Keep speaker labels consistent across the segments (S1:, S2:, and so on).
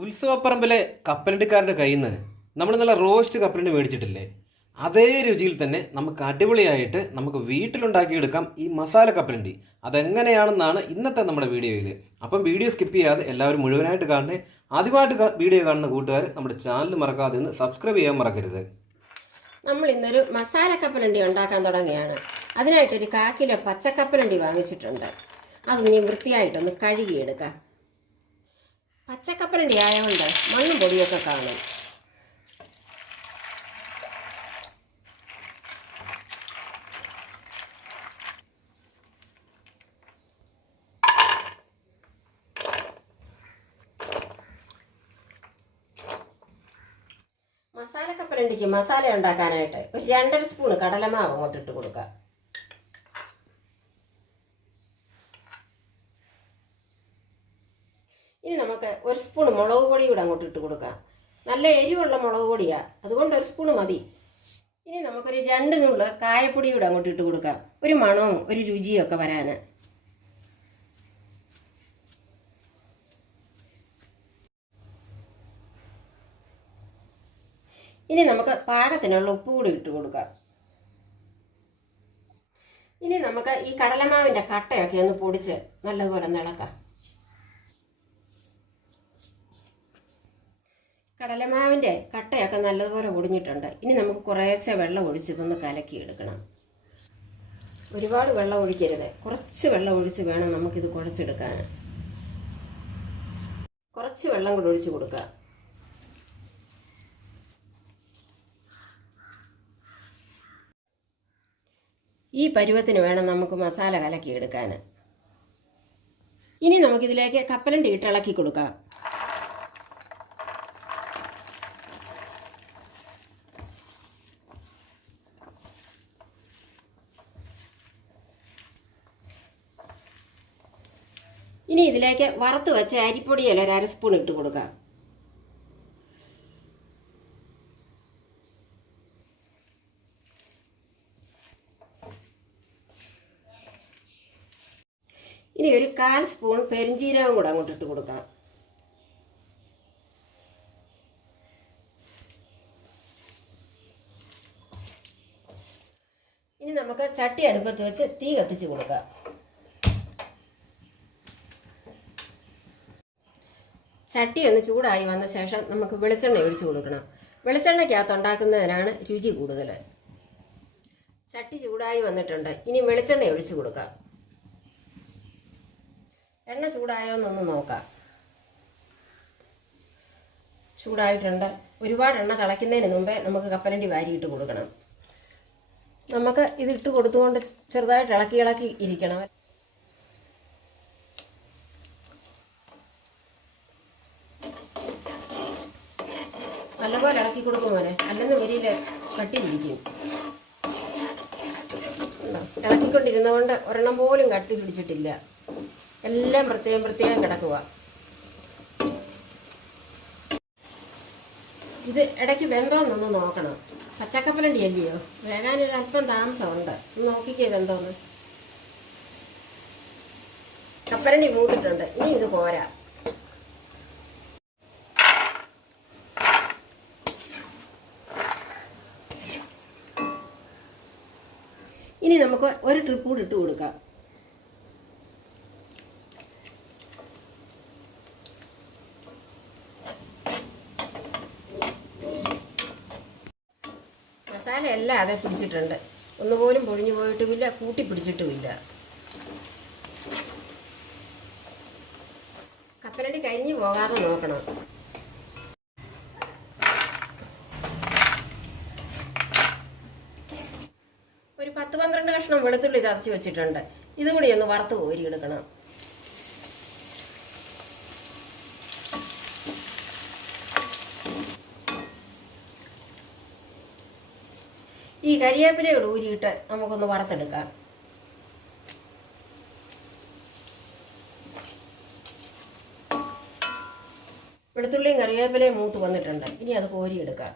S1: ഉത്സവപ്പറമ്പിലെ കപ്പലണ്ടിക്കാരുടെ കയ്യിൽ നിന്ന് നമ്മൾ നല്ല റോസ്റ്റ് കപ്പലണ്ടി മേടിച്ചിട്ടില്ലേ? അതേ രുചിയിൽ തന്നെ നമുക്ക് അടിപൊളിയായിട്ട് നമുക്ക് വീട്ടിലുണ്ടാക്കിയെടുക്കാം ഈ മസാല കപ്പലണ്ടി. അതെങ്ങനെയാണെന്നാണ് ഇന്നത്തെ നമ്മുടെ വീഡിയോയിൽ അപ്പം വീഡിയോ സ്കിപ്പ് ചെയ്യാതെ എല്ലാവരും മുഴുവനായിട്ട് കാണണേ. ആദ്യമായിട്ട് വീഡിയോ കാണുന്ന കൂട്ടുകാർ നമ്മുടെ ചാനൽ മറക്കാതെ ഒന്ന് സബ്സ്ക്രൈബ് ചെയ്യാൻ മറക്കരുത്.
S2: നമ്മൾ ഇന്നൊരു മസാല കപ്പലണ്ടി ഉണ്ടാക്കാൻ തുടങ്ങുകയാണ്. അതിനായിട്ടൊരു കാക്കിലോ കിലോ പച്ചക്കപ്പലണ്ടി വാങ്ങിച്ചിട്ടുണ്ട്. അത് നീ വൃത്തിയായിട്ടൊന്ന് കഴുകിയെടുക്കാം. പച്ചക്കപ്പലണ്ടി ആയതുകൊണ്ട് മണ്ണും പൊടിയൊക്കെ കാണും. മസാല കപ്പലണ്ടിക്ക് മസാല ഉണ്ടാക്കാനായിട്ട് ഒരു രണ്ടര സ്പൂണ് കടലമാവ് അങ്ങോട്ടിട്ട് കൊടുക്കുക. ഇനി നമുക്ക് ഒരു സ്പൂൺ മുളക് പൊടി കൂടെ അങ്ങോട്ട് ഇട്ട് കൊടുക്കാം. നല്ല എരിവുള്ള മുളക് പൊടിയാണ് അതുകൊണ്ട് ഒരു സ്പൂൺ മതി. ഇനി നമുക്കൊരു രണ്ട് നുള്ള് കായപ്പൊടി കൂടെ അങ്ങോട്ട് ഇട്ട് കൊടുക്കാം. ഒരു മണവും ഒരു രുചിയും ഒക്കെ വരാൻ ഇനി നമുക്ക് പാകത്തിനുള്ള ഉപ്പ് കൂടി ഇട്ട് കൊടുക്കാം. ഇനി നമുക്ക് ഈ കടലമാവിന്റെ കട്ടയൊക്കെ ഒന്ന് പൊടിച്ച് നല്ലതുപോലെ നിളക്കാം. കടലമാവിന്റെ കട്ടയൊക്കെ നല്ലതുപോലെ ഒടിഞ്ഞിട്ടുണ്ട് ഇനി നമുക്ക് കുറേശ്ശെ വെള്ളം ഒഴിച്ചിതൊന്ന് കലക്കി എടുക്കണം ഒരുപാട് വെള്ളം ഒഴിക്കരുത്. കുറച്ച് വെള്ളം ഒഴിച്ച് വേണം നമുക്കിത് കുഴച്ചെടുക്കാൻ. കുറച്ച് വെള്ളം കൂടെ ഒഴിച്ച് കൊടുക്കുക. ഈ പരുവത്തിന് വേണം നമുക്ക് മസാല കലക്കി എടുക്കാൻ ഇനി നമുക്കിതിലേക്ക് കപ്പലണ്ടി ഇട്ട് ഇളക്കി കൊടുക്കാം. ഇനി ഇതിലേക്ക് വറുത്ത് വെച്ച അരിപ്പൊടിയല്ല ഒരു അര സ്പൂൺ ഇട്ട് കൊടുക്കുക ഇനി ഒരു കാൽ സ്പൂൺ പെരിഞ്ചീരകം കൂടെ അങ്ങോട്ട് ഇട്ട് കൊടുക്കാം. ഇനി നമുക്ക് ചട്ടി അടുപ്പത്ത് വെച്ച് തീ കത്തിച്ച് കൊടുക്കാം. ചട്ടി ഒന്ന് ചൂടായി വന്ന ശേഷം നമുക്ക് വെളിച്ചെണ്ണ ഒഴിച്ചു കൊടുക്കണം. വെളിച്ചെണ്ണയ്ക്കകത്ത് ഉണ്ടാക്കുന്നതിനാണ് രുചി കൂടുതൽ ചട്ടി ചൂടായി വന്നിട്ടുണ്ട്. ഇനി വെളിച്ചെണ്ണ ഒഴിച്ചു കൊടുക്കാം. എണ്ണ ചൂടായോ എന്നൊന്ന് നോക്കാം. ചൂടായിട്ടുണ്ട്. ഒരുപാട് എണ്ണ തിളയ്ക്കുന്നതിന് മുമ്പേ നമുക്ക് കപ്പലണ്ടി വാരിയിട്ട് കൊടുക്കണം. നമുക്ക് ഇതിട്ട് കൊടുത്തുകൊണ്ട് ചെറുതായിട്ട് ഇളക്കി ഇളക്കി ഇരിക്കണം. നല്ലപോലെ ഇളക്കി കൊടുക്കും മോനെ. അല്ലെന്ന് വരിയിൽ കട്ടി പിടിക്കും ഉണ്ടോ? ഇളക്കിക്കൊണ്ടിരുന്നതുകൊണ്ട് ഒരെണ്ണം പോലും കട്ടി പിടിച്ചിട്ടില്ല. എല്ലാം പ്രത്യേകം പ്രത്യേകം കിടക്കുക ഇത് ഇടയ്ക്ക് വെന്തോന്നൊന്ന് നോക്കണം. പച്ചക്കപ്പലണ്ടി അല്ലയോ വേകാനൊരു അല്പം താമസമുണ്ട്. ഒന്ന് നോക്കിക്കേ വെന്തോന്ന്. കപ്പലണ്ടി മൂത്തിട്ടുണ്ട്. ഇനി ഇത് പോരാ ഇനി നമുക്ക് ഒരു ട്രിപ്പ് കൂടി ഇട്ട് കൊടുക്കാം. മസാല എല്ലാം അതേ പിടിച്ചിട്ടുണ്ട്. ഒന്നുപോലും പൊഴിഞ്ഞു പോയിട്ടുമില്ല കൂട്ടി പിടിച്ചിട്ടുമില്ല. കപ്പലണ്ടി കരിഞ്ഞു പോകാതെ നോക്കണം. കഷ്ണം വെളുത്തുള്ളി ചതച്ച് വെച്ചിട്ടുണ്ട്. ഇതുകൂടി ഒന്ന് വറുത്ത് കോരിയെടുക്കണം. ഈ കരിയേപ്പിലയോട് ഊരിയിട്ട് നമുക്കൊന്ന് വറുത്തെടുക്കാം. വെളുത്തുള്ളിയും കറിവേപ്പിലയും മൂത്ത് വന്നിട്ടുണ്ട്. ഇനി അത് കോരിയെടുക്കാം.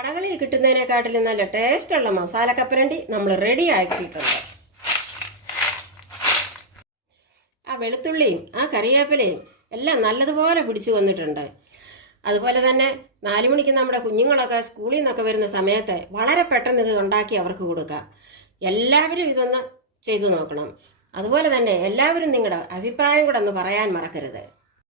S2: കടകളിൽ കിട്ടുന്നതിനെക്കാട്ടിലും നല്ല ടേസ്റ്റുള്ള മസാല കപ്പലണ്ടി നമ്മൾ റെഡി ആക്കിയിട്ടുണ്ട് ആ വെളുത്തുള്ളിയും ആ കറിവേപ്പിലയും എല്ലാം നല്ലതുപോലെ പിടിച്ചു വന്നിട്ടുണ്ട്. അതുപോലെ തന്നെ നാലു മണിക്ക് നമ്മുടെ കുഞ്ഞുങ്ങളൊക്കെ സ്കൂളിൽ നിന്നൊക്കെ വരുന്ന സമയത്ത് വളരെ പെട്ടെന്ന് ഇത് ഉണ്ടാക്കി അവർക്ക് കൊടുക്കാം. എല്ലാവരും ഇതൊന്ന് ചെയ്തു നോക്കണം. അതുപോലെ തന്നെ എല്ലാവരും നിങ്ങളുടെ അഭിപ്രായം കൂടെ ഒന്ന് പറയാൻ മറക്കരുത്.